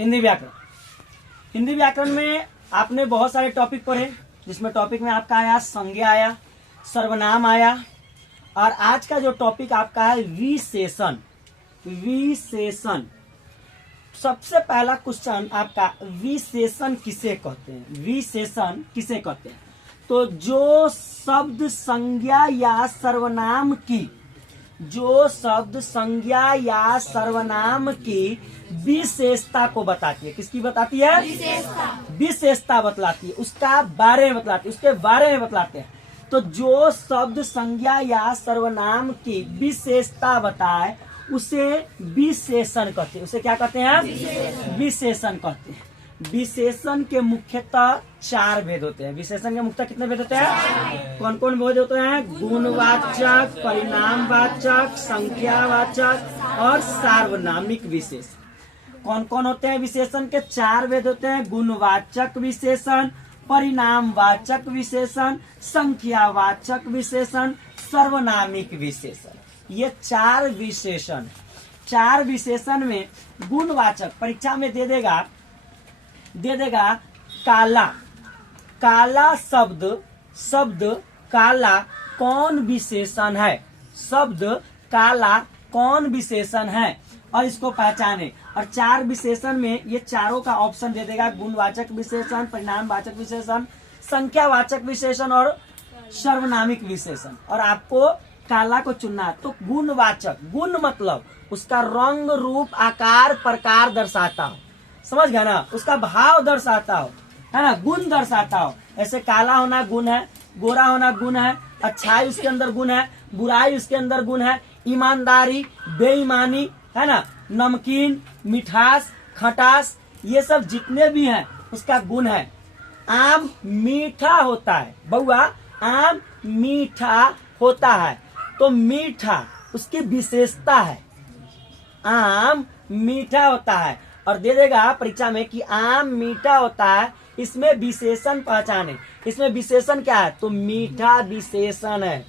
हिंदी व्याकरण। हिंदी व्याकरण में आपने बहुत सारे टॉपिक पढ़े, जिसमें टॉपिक में आपका आया संज्ञा, आया सर्वनाम, आया, और आज का जो टॉपिक आपका है विशेषण। विशेषण, सबसे पहला क्वेश्चन आपका, विशेषण किसे कहते हैं? विशेषण किसे कहते हैं? तो जो शब्द संज्ञा या सर्वनाम की, जो शब्द संज्ञा या सर्वनाम की विशेषता को बताती है। किसकी बताती है? विशेषता बतलाती है, उसका बारे में बतलाती है, उसके बारे में बतलाते हैं। तो जो शब्द संज्ञा या सर्वनाम की विशेषता बताए उसे विशेषण कहते हैं। उसे क्या कहते हैं? विशेषण कहते हैं। विशेषण के मुख्यतः 4 भेद होते हैं। विशेषण के मुख्यतः कितने भेद होते हैं? कौन कौन भेद होते हैं? गुणवाचक, परिणामवाचक, संख्यावाचक और सार्वनामिक विशेषण। कौन कौन होते हैं? विशेषण के 4 भेद होते हैं। गुणवाचक विशेषण, परिणामवाचक विशेषण, संख्यावाचक विशेषण, सर्वनामिक विशेषण। ये 4 विशेषण। 4 विशेषण में गुणवाचक परीक्षा में दे देगा काला। काला शब्द काला कौन विशेषण है? शब्द काला कौन विशेषण है और इसको पहचाने। और 4 विशेषण में ये चारों का ऑप्शन दे देगा, गुणवाचक विशेषण, परिणामवाचक विशेषण, संख्यावाचक विशेषण और सर्वनामिक विशेषण। और आपको काला को चुनना है। तो गुणवाचक, गुण मतलब उसका रंग, रूप, आकार, प्रकार दर्शाता हो, समझ गया ना? उसका भाव दर्शाता हो, है ना? गुण दर्शाता हो। ऐसे काला होना गुण है, गोरा होना गुण है, अच्छाई उसके अंदर गुण है, बुराई उसके अंदर गुण है, ईमानदारी, बेईमानी, है ना, नमकीन, मिठास, खटास, ये सब जितने भी हैं उसका गुण है। आम मीठा होता है बउआ, आम मीठा होता है, तो मीठा उसकी विशेषता है। आम मीठा होता है और दे देगा परीक्षा में कि आम मीठा होता है, इसमें विशेषण पहचाने। इसमें विशेषण क्या है? तो मीठा विशेषण है।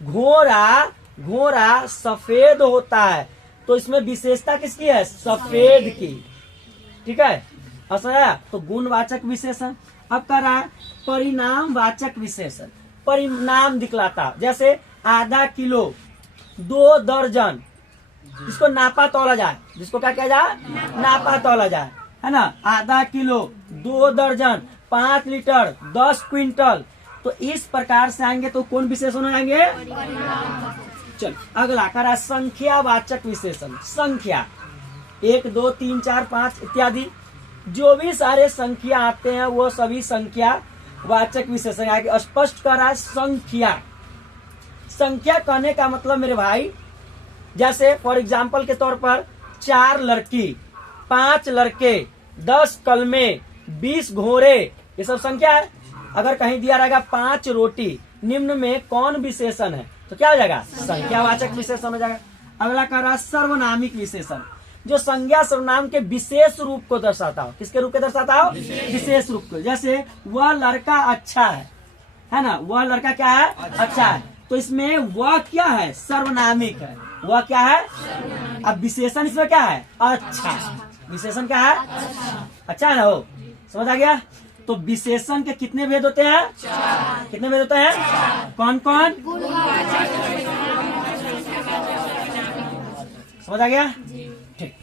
घोड़ा सफेद होता है, तो इसमें विशेषता किसकी है? सफेद की। ठीक है, असर। तो गुणवाचक विशेषण। अब कर रहा है परिणामवाचक विशेषण। परिणाम दिखलाता, जैसे आधा किलो, 2 दर्जन, जिसको नापा तोला जाए, जिसको क्या किया जाए? नापा तोला जाए, है ना? आधा किलो, 2 दर्जन, 5 लीटर, 10 क्विंटल। तो इस प्रकार से आएंगे तो कौन विशेषण हो जाएंगे? चल अगला करा संख्यावाचक विशेषण। संख्या 1, 2, 3, 4, 5 इत्यादि जो भी सारे संख्या आते हैं वो सभी संख्यावाचक विशेषण आगे स्पष्ट करा। संख्या, संख्या कहने का मतलब मेरे भाई, जैसे फॉर एग्जाम्पल के तौर पर 4 लड़की, 5 लड़के, 10 कलमे, 20 घोड़े, ये सब संख्या है। अगर कहीं दिया रहेगा 5 रोटी, निम्न में कौन विशेषण है? तो क्या हो जाएगा? संख्यावाचक विशेषण हो जाएगा। अगला कह रहा सर्वनामिक विशेषण, जो संज्ञा सर्वनाम के विशेष रूप को दर्शाता हो। किसके रूप को दर्शाता हो? विशेष रूप को। जैसे वह लड़का अच्छा है ना? वह लड़का क्या है? अच्छा है। तो इसमें वह क्या है? सर्वनामिक है। वह क्या है? अब विशेषण इसमें क्या है? अच्छा। विशेषण क्या है? अच्छा है ना? हो समझ आ गया? तो विशेषण के कितने भेद होते हैं? 4। कितने भेद होते हैं? कौन कौन? समझ आ गया?